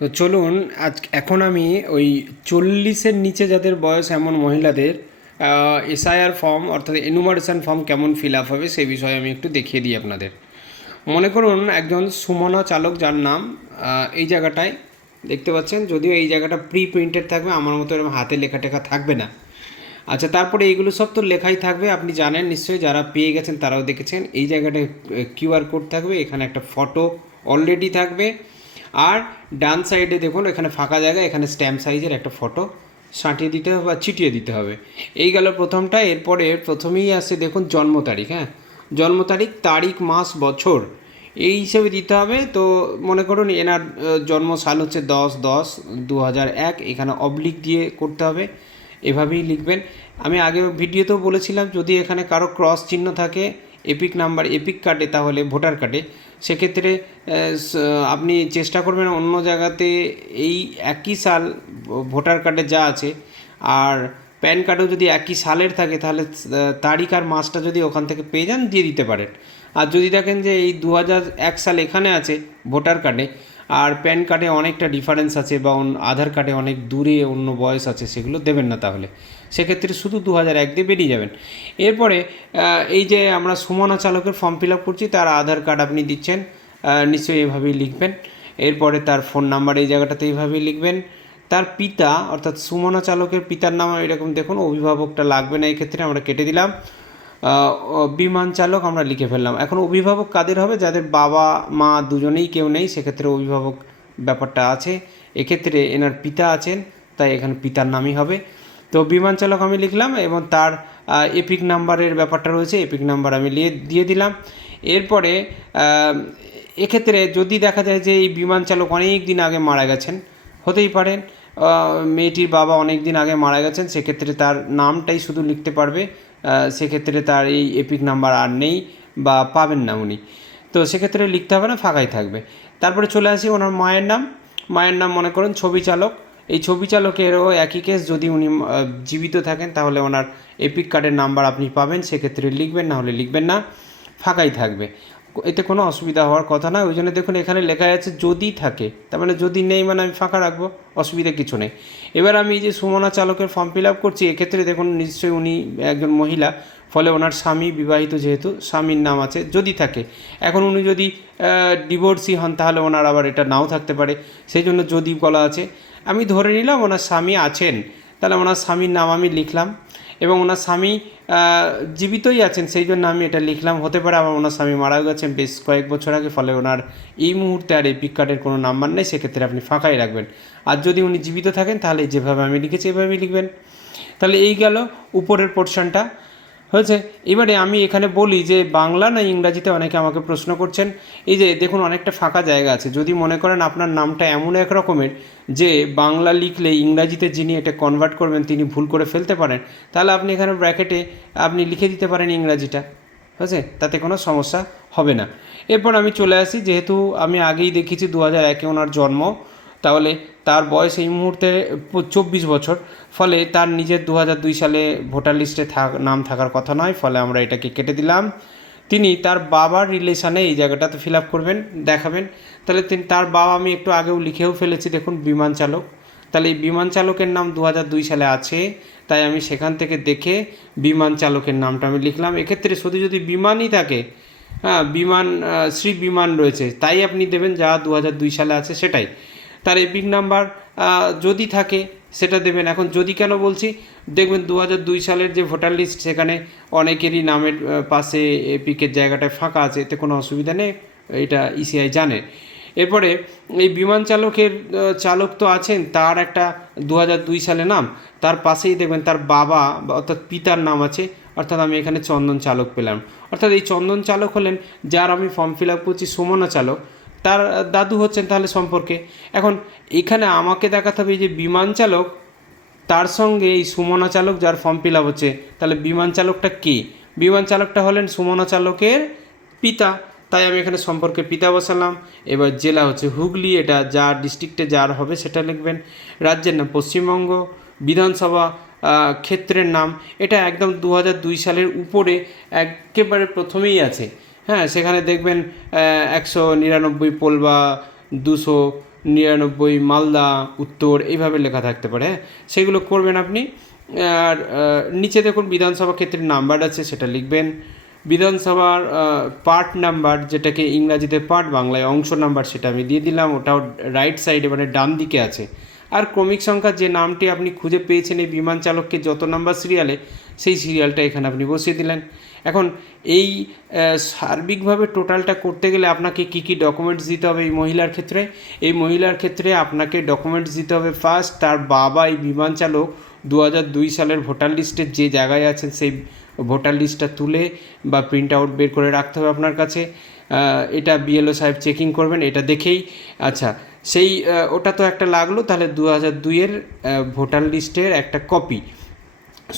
তো চলুন এখন আমি ওই 40-এর নিচে যাদের বয়স এমন মহিলাদের এসআইআর ফর্ম অর্থাৎ এনুমারেশন ফর্ম কেমন ফিল আপ হবে সেই বিষয়ে আমি একটু দেখিয়ে দিই আপনাদের। মনে করুন একজন সুমনা চালক, যার নাম এই জায়গাটায় দেখতে পাচ্ছেন, যদিও এই জায়গাটা প্রি প্রিন্টেড থাকবে, আমার মতো এরকম হাতে লেখা টেখা থাকবে না। আচ্ছা, তারপরে এইগুলো সব তো লেখাই থাকবে, আপনি জানেন নিশ্চয়ই, যারা পেয়ে গেছেন তারাও দেখেছেন। এই জায়গাটায় কিউআর কোড থাকবে, এখানে একটা ফটো অলরেডি থাকবে, আর ডান সাইডে দেখুন এখানে ফাঁকা জায়গা, এখানে স্ট্যাম্প সাইজের একটা ফটো সাঁটিয়ে দিতে হবে বা চিটিয়ে দিতে হবে। এই গেল প্রথমটা। এরপরে প্রথমেই আসছে দেখুন জন্ম তারিখ, হ্যাঁ, জন্ম তারিখ, তারিখ, মাস, বছর এই হিসেবে দিতে হবে। তো মনে করুন এনার জন্ম সাল হচ্ছে 10/10/2001, এখানে অবলিক দিয়ে করতে হবে, এভাবেই লিখবেন। আমি আগে ভিডিওতেও বলেছিলাম, যদি এখানে কারো ক্রস চিহ্ন থাকে এপিক নাম্বার, এপিক কার্ডে, তাহলে ভোটার কার্ডে, সেক্ষেত্রে আপনি চেষ্টা করবেন অন্য জায়গাতে এই একই সাল ভোটার কার্ডে যা আছে, আর প্যান কার্ডেও যদি একই সালের থাকে, তাহলে তারিখ আর মাসটা যদি ওখান থেকে পেয়ে যান দিয়ে দিতে পারেন। আর যদি দেখেন যে এই 2001 সাল এখানে আছে ভোটার কার্ডে, আর প্যান কার্ডে অনেকটা ডিফারেন্স আছে বা আধার কার্ডে অনেক দূরে অন্য বয়স আছে, সেগুলো দেবেন না, তাহলে সেক্ষেত্রে শুধু 2001 দিয়ে বেরিয়ে যাবেন। এরপরে এই যে আমরা সুমনা চালকের ফর্ম ফিল আপ করছি, তার আধার কার্ড আপনি দিচ্ছেন, নিশ্চয়ই এভাবেই লিখবেন। এরপরে তার ফোন নাম্বার এই জায়গাটাতে এইভাবেই লিখবেন। তার পিতা অর্থাৎ সুমনা চালকের পিতার নাম এরকম দেখুন, অভিভাবকটা লাগবে না, এই ক্ষেত্রে আমরা কেটে দিলাম। বিমান চালক আমরা লিখে ফেললাম। এখন অভিভাবক কাদের হবে? যাদের বাবা মা দুজনেই কেউ নেই, সেক্ষেত্রে অভিভাবক ব্যাপারটা আছে। এক্ষেত্রে এনার পিতা আছেন, তাই এখানে পিতার নামই হবে। তো বিমান চালক আমি লিখলাম, এবং তার এপিক নাম্বারের ব্যাপারটা রয়েছে, এপিক নাম্বার আমি দিয়ে দিলাম। এরপরে এক্ষেত্রে যদি দেখা যায় যে এই বিমান চালক অনেক দিন আগে মারা গেছেন, হতেই পারেন মেয়েটির বাবা অনেক দিন আগে মারা গেছেন, সেক্ষেত্রে তার নামটাই শুধু লিখতে পারবে, সেক্ষেত্রে তার এই এপিক নাম্বার আর নেই বা পাবেন না উনি, তো সেক্ষেত্রে লিখতে হবে না, ফাঁকাই থাকবে। তারপরে চলে আসি ওনার মায়ের নাম। মায়ের নাম মনে করুন ছবি চালক। এই ছবি চালকেরও একই কেস, যদি উনি জীবিত থাকেন তাহলে ওনার এপিক কার্ডের নাম্বার আপনি পাবেন, সেক্ষেত্রে লিখবেন, না হলে লিখবেন না, ফাঁকাই থাকবে, এতে কোনো অসুবিধা হওয়ার কথা না। ওই জন্য দেখুন এখানে লেখা আছে যদি থাকে, তার মানে যদি নেই মানে আমি ফাঁকা রাখবো, অসুবিধা কিছু নেই। এবার আমি এই যে সুমনা চালকের ফর্ম ফিল আপ করছি, এক্ষেত্রে দেখুন নিশ্চয়ই উনি একজন মহিলা, ফলে ওনার স্বামী বিবাহিত, যেহেতু স্বামীর নাম আছে যদি থাকে। এখন উনি যদি ডিভোর্সি হন, তাহলে ওনার আবার এটা নাও থাকতে পারে, সেই জন্য যদি বলা আছে। আমি ধরে নিলাম ওনার স্বামী আছেন, তাহলে ওনার স্বামীর নাম আমি লিখলাম, এবং ওনার স্বামী জীবিতই আছেন, সেই জন্য আমি এটা লিখলাম। হতে পারে আবার ওনার স্বামী মারা গেছেন বেশ কয়েক বছর আগে, ফলে ওনার এই মুহূর্তে আর এপিক কার্ডের কোনো নাম্বার নেই, সেক্ষেত্রে আপনি ফাঁকাই রাখবেন। আর যদি উনি জীবিত থাকেন, তাহলে যেভাবে আমি লিখেছি এভাবেই লিখবেন। তাহলে এই গেল উপরের পোর্শনটা হয়েছে। এবারে আমি এখানে বলি যে বাংলা না ইংরাজিতে অনেকে আমাকে প্রশ্ন করছেন। এই যে দেখুন অনেকটা ফাঁকা জায়গা আছে, যদি মনে করেন আপনার নামটা এমন এক রকমের যে বাংলা লিখলে ইংরাজিতে যিনি এটা কনভার্ট করবেন তিনি ভুল করে ফেলতে পারেন, তাহলে আপনি এখানে ব্র্যাকেটে আপনি লিখে দিতে পারেন ইংরাজিটা, হয়েছে, তাতে কোনো সমস্যা হবে না। এরপর আমি চলে আসি, যেহেতু আমি আগেই দেখেছি 2001-এ ওনার জন্ম, তাহলে তার বয়স এই মুহূর্তে 24 বছর, ফলে তার নিজের 2002 সালে ভোটার লিস্টে নাম থাকার কথা নয়, ফলে আমরা এটাকে কেটে দিলাম। তিনি তার বাবার রিলেশানে এই জায়গাটাতে ফিল আপ করবেন, দেখাবেন। তাহলে তার বাবা আমি একটু আগেও লিখেও ফেলেছি, দেখুন বিমান চালক। তাহলে এই বিমান চালকের নাম 2002 সালে আছে, তাই আমি সেখান থেকে দেখে বিমান চালকের নামটা আমি লিখলাম। এক্ষেত্রে শুধু যদি বিমানই থাকে, হ্যাঁ, বিমান শ্রী বিমান রয়েছে, তাই আপনি দেবেন যা 2002 সালে আছে সেটাই। তার এপিক নাম্বার যদি থাকে সেটা দেবেন। এখন যদি কেন বলছি, দেখবেন 2002 সালের যে ভোটার লিস্ট, সেখানে অনেকেরই নামের পাশে এপিকের জায়গাটায় ফাঁকা আছে, এতে কোনো অসুবিধা নেই, এটা ইসিআই জানে। এরপরে এই বিমান চালকের চালক তো আছেন, তার একটা 2002 সালে নাম, তার পাশেই দেখবেন তার বাবা অর্থাৎ পিতার নাম আছে, অর্থাৎ আমি এখানে চন্দন চালক পেলাম। অর্থাৎ এই চন্দন চালক হলেন, যার আমি ফর্ম ফিল আপ করছি সুমনা চালক, তার দাদু হচ্ছেন তাহলে সম্পর্কে। এখন এখানে আমাকে দেখাতে হবে যে বিমান চালক, তার সঙ্গে এই সুমনা চালক যার ফর্ম ফিল আপ হচ্ছে, তাহলে বিমান চালকটা কে? বিমান চালকটা হলেন সুমনা চালকের পিতা, তাই আমি এখানে সম্পর্কে পিতা বসালাম। এবার জেলা হচ্ছে হুগলি, এটা যার ডিস্ট্রিক্টে যার হবে সেটা লিখবেন। রাজ্যের নাম পশ্চিমবঙ্গ। বিধানসভা ক্ষেত্রের নাম, এটা একদম 2002 সালের উপরে একেবারে প্রথমেই আছে, হ্যাঁ, সেখানে দেখবেন 199 পোল বা 200 99 মালদা উত্তর এইভাবে লেখা থাকতে পারে, হ্যাঁ, সেগুলো করবেন আপনি। আর নিচে দেখুন বিধানসভা ক্ষেত্রের নাম্বার আছে, সেটা লিখবেন। বিধানসভার পার্ট নাম্বার, যেটাকে ইংরাজিতে পার্ট, বাংলায় অংশ নাম্বার, সেটা আমি দিয়ে দিলাম, ওটাও রাইট সাইডে মানে ডান দিকে আছে। আর ক্রমিক সংখ্যা যে নামটি আপনি খুঁজে পেয়েছেন এই বিমান চালককে যত নাম্বার সিরিয়ালে, সেই সিরিয়ালটা এখানে আপনি বসিয়ে দিলেন। এখন এই সার্বিকভাবে টোটালটা করতে গেলে আপনাকে কী কী ডকুমেন্টস দিতে হবে এই মহিলার ক্ষেত্রে? এই মহিলার ক্ষেত্রে আপনাকে ডকুমেন্টস দিতে হবে, ফার্স্ট তার বাবা এই বিমান চালক 2002 সালের ভোটার লিস্টের যে জায়গায় আছেন সেই ভোটার লিস্টটা তুলে বা প্রিন্ট আউট বের করে রাখতে হবে আপনার কাছে। এটা বিএলও সাহেব চেকিং করবেন এটা দেখেই। আচ্ছা, সেই ওটা তো একটা লাগলো, তাহলে 2002-এর ভোটার লিস্টের একটা কপি,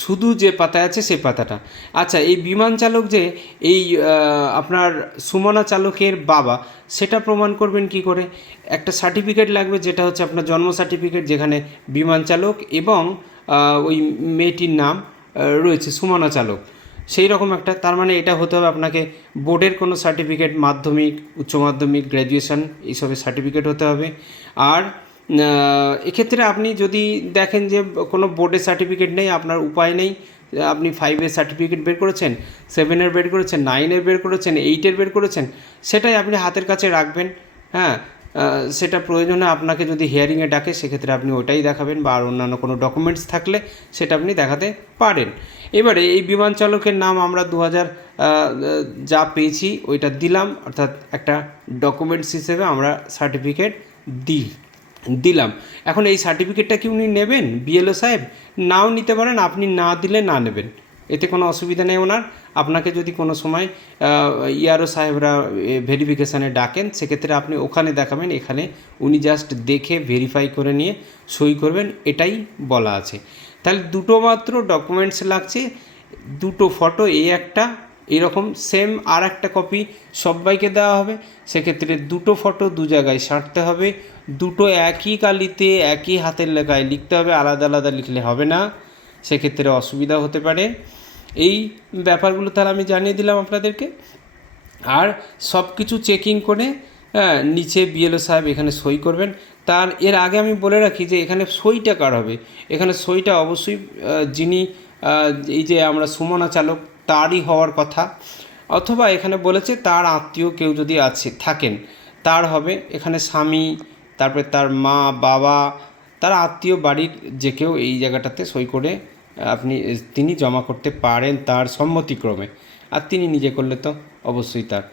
শুধু যে পাতায় আছে সেই পাতাটা। আচ্ছা, এই বিমান চালক যে এই আপনার সুমনা চালকের বাবা, সেটা প্রমাণ করবেন কি করে? একটা সার্টিফিকেট লাগবে, যেটা হচ্ছে আপনার জন্ম সার্টিফিকেট, যেখানে বিমান চালক এবং ওই মেয়েটির নাম রয়েছে সুমনা চালক, সেই রকম একটা। তার মানে এটা হতে হবে আপনাকে বোর্ডের কোনো সার্টিফিকেট, মাধ্যমিক, উচ্চ মাধ্যমিক, গ্র্যাজুয়েশন, এইসবের সার্টিফিকেট হতে হবে। আর এক্ষেত্রে আপনি যদি দেখেন যে কোনো বোর্ডের সার্টিফিকেট নেই, আপনার উপায় নেই, আপনি 5-এর সার্টিফিকেট বের করেছেন, 7-এর বের করেছেন, 9-এর বের করেছেন, 8-এর বের করেছেন, সেটাই আপনি হাতের কাছে রাখবেন। হ্যাঁ, সেটা প্রয়োজনে আপনাকে যদি হিয়ারিংয়ে ডাকে সেক্ষেত্রে আপনি ওটাই দেখাবেন, বা আর অন্যান্য কোনো ডকুমেন্টস থাকলে সেটা আপনি দেখাতে পারেন। এবারে এই বিমান চালকের নাম আমরা 2000 যা পেয়েছি ওইটা দিলাম, অর্থাৎ একটা ডকুমেন্টস হিসেবে আমরা সার্টিফিকেট দিলাম। এখন এই সার্টিফিকেটটা কি উনি নেবেন বিএলও সাহেব? নাও নিতে পারেন, আপনি না দিলে না নেবেন, এতে কোনো অসুবিধা নেই ওনার। আপনাকে যদি কোনো সময় ইআরও সাহেবরা ভেরিফিকেশানে ডাকেন, সেক্ষেত্রে আপনি ওখানে দেখাবেন, এখানে উনি জাস্ট দেখে ভেরিফাই করে নিয়ে সই করবেন, এটাই বলা আছে। তাহলে দুটো মাত্র ডকুমেন্টস লাগছে, দুটো ফটো, এই একটা, এরকম সেম আর একটা কপি সবাইকে দেওয়া হবে। সেক্ষেত্রে দুটো ফটো দু জায়গায় সারতে হবে, দুটো একই কালিতে একই হাতের লেখায় লিখতে হবে, আলাদা আলাদা লিখলে হবে না, সেক্ষেত্রে অসুবিধা হতে পারে। এই ব্যাপারগুলো তাহলে আমি জানিয়ে দিলাম আপনাদেরকে। আর সব কিছু চেকিং করে নিচে বিএলও সাহেব এখানে সই করবেন। তার এর আগে আমি বলে রাখি যে এখানে সইটা কার হবে? এখানে সইটা অবশ্যই যিনি এই যে আমরা সুমনা চালক তারই হওয়ার কথা, অথবা এখানে বলেছে তার আত্মীয় কেউ যদি থাকেন তার হবে। এখানে স্বামী, তারপরে তার মা, বাবা, তার আত্মীয় বাড়ির যে কেউ এই জায়গাটাতে সই করে তিনি জমা করতে পারেন তার সম্মতিক্রমে। আর তিনি নিজে করলে তো অবশ্যই তার।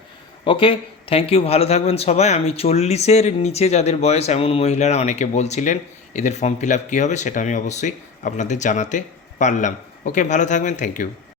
ওকে, থ্যাংক ইউ, ভালো থাকবেন সবাই। আমি 40-এর নিচে যাদের বয়স এমন মহিলারা অনেকে বলছিলেন এদের ফর্ম ফিল আপ কী হবে, সেটা আমি অবশ্যই আপনাদের জানাতে পারলাম। ওকে, ভালো থাকবেন, থ্যাংক ইউ।